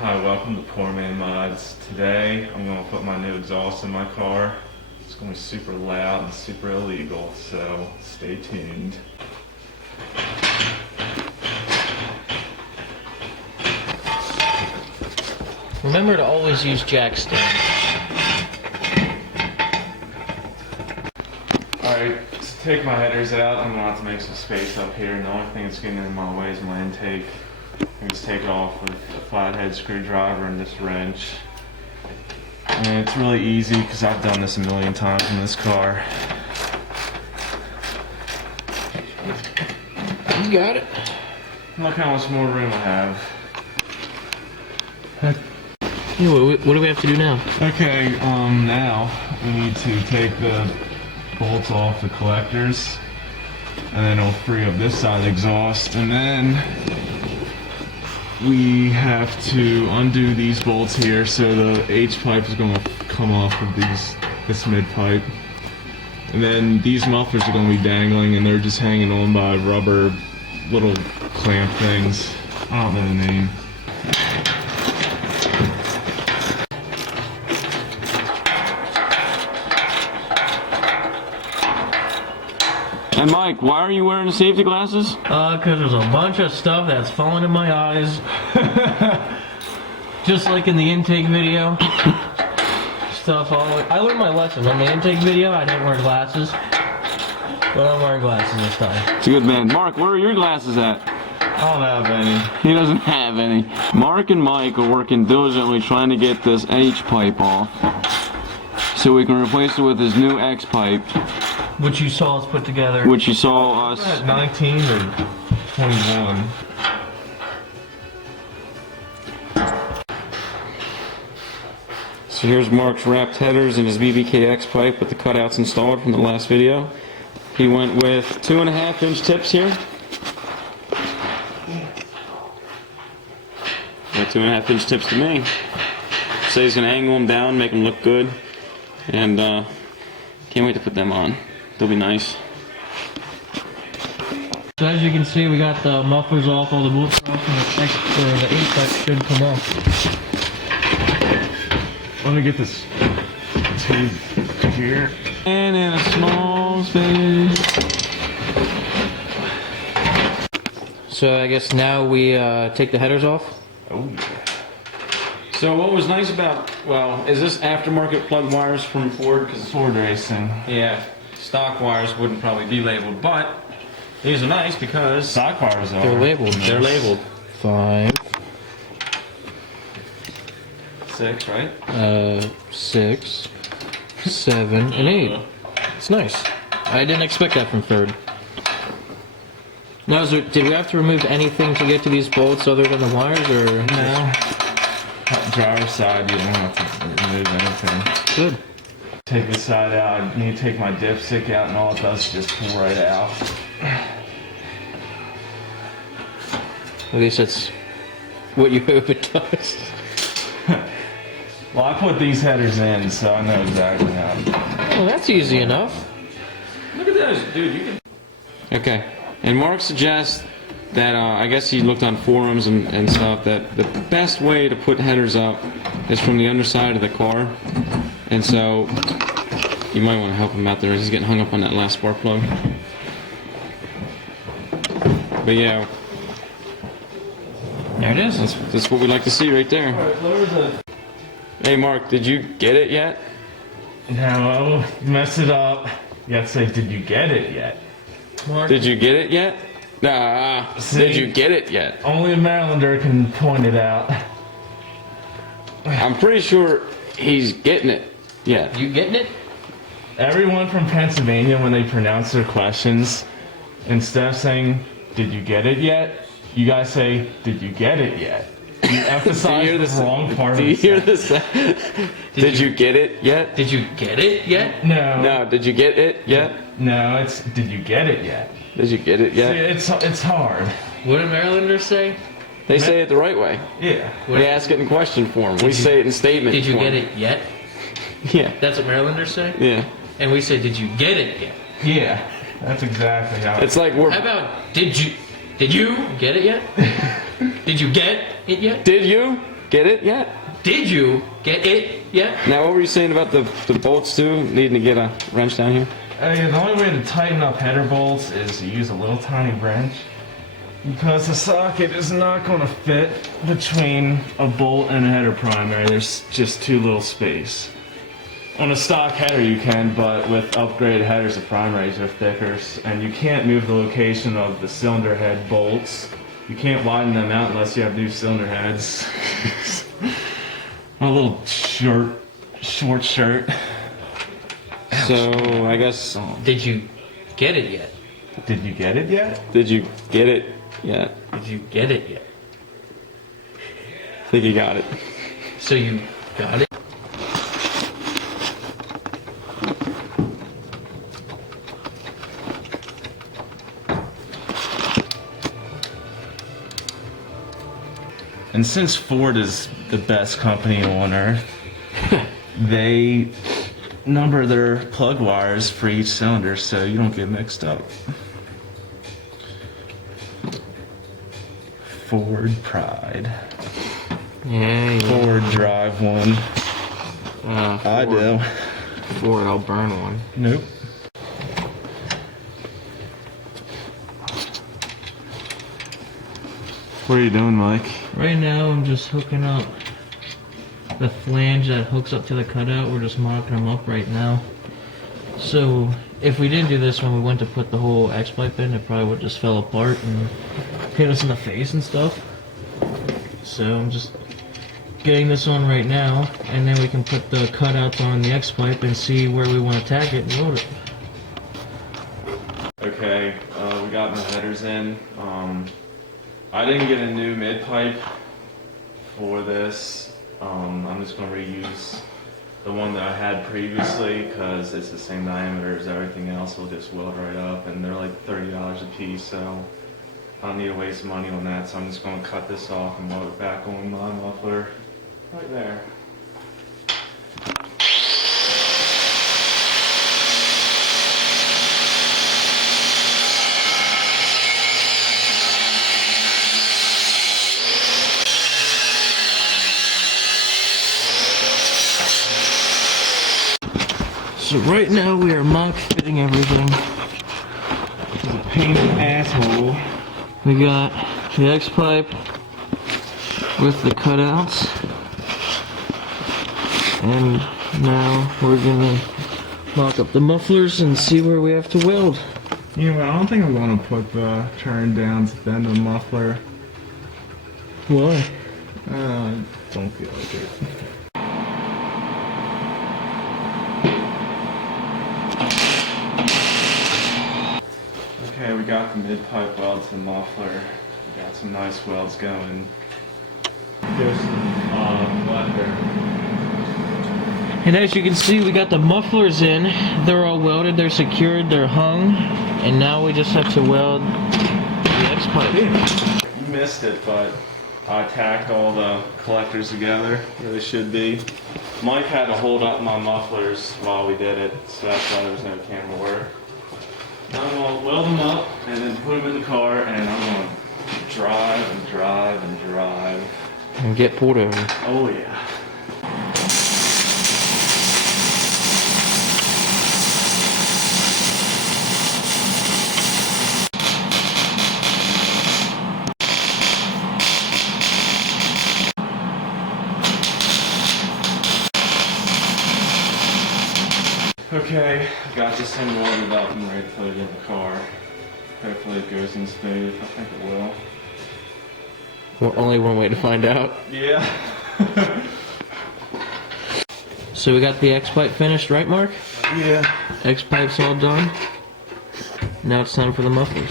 Hi, welcome to Poor Man Mods. Today I'm going to put my new exhaust in my car. It's going to be super loud and super illegal, so stay tuned. Remember to always use jack stands. Alright, to take my headers out, I'm going to have to make some space up here, and the only thing that's getting in my way is my intake. I can just take it off with a flathead screwdriver and this wrench. And it's really easy because I've done this a million times in this car. You got it. Look how much more room I have. What do we have to do now? Okay, now we need to take the bolts off the collectors, and then it'll free up this side of the exhaust, and then we have to undo these bolts here, so the H-pipe is going to come off of this mid-pipe. And then these mufflers are going to be dangling, and they're just hanging on by rubber little clamp things. I don't know the name. And Mike, why are you wearing the safety glasses? Because there's a bunch of stuff that's falling in my eyes. Just like in the intake video. Stuff all the way. I learned my lesson. On the intake video, I didn't wear glasses. But I'm wearing glasses this time. It's a good man. Mark, where are your glasses at? I don't have any. He doesn't have any. Mark and Mike are working diligently trying to get this H-pipe off so we can replace it with his new X-pipe. Which you saw us put together. Which you saw us... At 19 or 21. So here's Mark's wrapped headers and his BBK X-pipe with the cutouts installed from the last video. He went with 2.5-inch tips here. Got 2.5-inch tips to me. So he's going to angle them down, make them look good. And can't wait to put them on. They'll be nice. So as you can see, we got the mufflers off, all the bolts are off, and the H-pipe should come off. Let me get this tube here. And in a small space. So I guess now we take the headers off. Oh yeah. So what was nice about, well, is this aftermarket plug wires from Ford? Because Ford Racing. yeah, stock wires wouldn't probably be labeled, but these are nice because Stock wires are. They're labeled. they're labeled. 5, 6, right? 6, 7, and 8. It's nice. I didn't expect that from Ford. Now, did we have to remove anything to get to these bolts other than the wires, or No. Driver's side, you don't have to remove anything. Good. Take this side out. I need to take my dipstick out, and all it does is just pull right out. At least that's what you hope it does. Well, I put these headers in, so I know exactly how. Well, that's easy enough. Look at those, dude. You can. Okay, and Mark suggests that I guess he looked on forums and stuff that the best way to put headers up is from the underside of the car, and so you might want to help him out there. He's getting hung up on that last spark plug. But yeah, There it is. that's what we like to see right there. Hey Mark, did you get it yet? No, mess it up. You have to say, did you get it yet? Mark. Did you get it yet? Nah. See? Did you get it yet? Only a Marylander can point it out. I'm pretty sure he's getting it. Yeah. You getting it? Everyone from Pennsylvania, when they pronounce their questions, instead of saying, did you get it yet? You guys say, did you get it yet? You emphasize the wrong part of Do you the hear sentence. this? Did you get it yet? Did you get it yet? No. No, did you get it yet? No, it's, did you get it yet? Did you get it See, yet? it's hard. What do Marylanders say? They say it the right way. Yeah. They ask it in question form. We say it in statement Did you form. get it yet? Yeah. That's what Marylanders say? Yeah. And we say, did you get it yet? Yeah. That's exactly how It's like we're... How about, did you get it yet? Did you get it yet? Did you? get it yet? Did you get it yet? Now, what were you saying about the bolts too? Needing to get a wrench down here? The only way to tighten up header bolts is to use a little tiny wrench, because the socket is not going to fit between a bolt and a header primary. There's just too little space. On a stock header you can, but with upgraded headers the primaries are thicker, and you can't move the location of the cylinder head bolts. You can't widen them out unless you have new cylinder heads. A little short shirt. So, I guess... Did you get it yet? Did you get it yet? Did you get it yet? Did you get it yet? I think you got it. So you got it? And since Ford is the best company on earth, they number their plug wires for each cylinder so you don't get mixed up. Ford pride. Yeah. Ford drive one. I Ford. do. Ford, I'll burn one. Nope. What are you doing, Mike? Right now I'm just hooking up the flange that hooks up to the cutout. We're just mocking them up right now. So if we didn't do this when we went to put the whole X-pipe in, it probably would just fell apart and hit us in the face and stuff. So I'm just getting this on right now, and then we can put the cutouts on the X-pipe and see where we want to tack it and load it. Okay, we got the headers in. I didn't get a new mid pipe for this. I'm just going to reuse the one that I had previously because it's the same diameter as everything else. It'll just weld right up, and they're like $30 a piece, so I don't need to waste money on that. So I'm just going to cut this off and weld it back on my muffler right there. So right now we are mock fitting everything. It's a pain in the asshole. We got the X-pipe with the cutouts, and now we're gonna mock up the mufflers and see where we have to weld. You know, I don't think I'm going to put the turn downs bend the muffler. Why? Don't feel like it. Okay, we got the mid-pipe weld to the muffler. We got some nice welds going. There's some left there. And as you can see, we got the mufflers in. They're all welded, they're secured, they're hung, and now we just have to weld the X-pipe. You missed it, but I tacked all the collectors together where they should be. Mike had to hold up my mufflers while we did it, so that's why there was no camera work. Now I'm going to weld them up and then put them in the car, and I'm going to drive and drive and drive. And get pulled over. Oh yeah. Okay, got this thing welded up and ready to put it in the car. Hopefully it goes in smooth. I think it will. Well, only one way to find out. Yeah. So we got the X-pipe finished, right, Mark? Yeah. X-pipe's all done. Now it's time for the mufflers.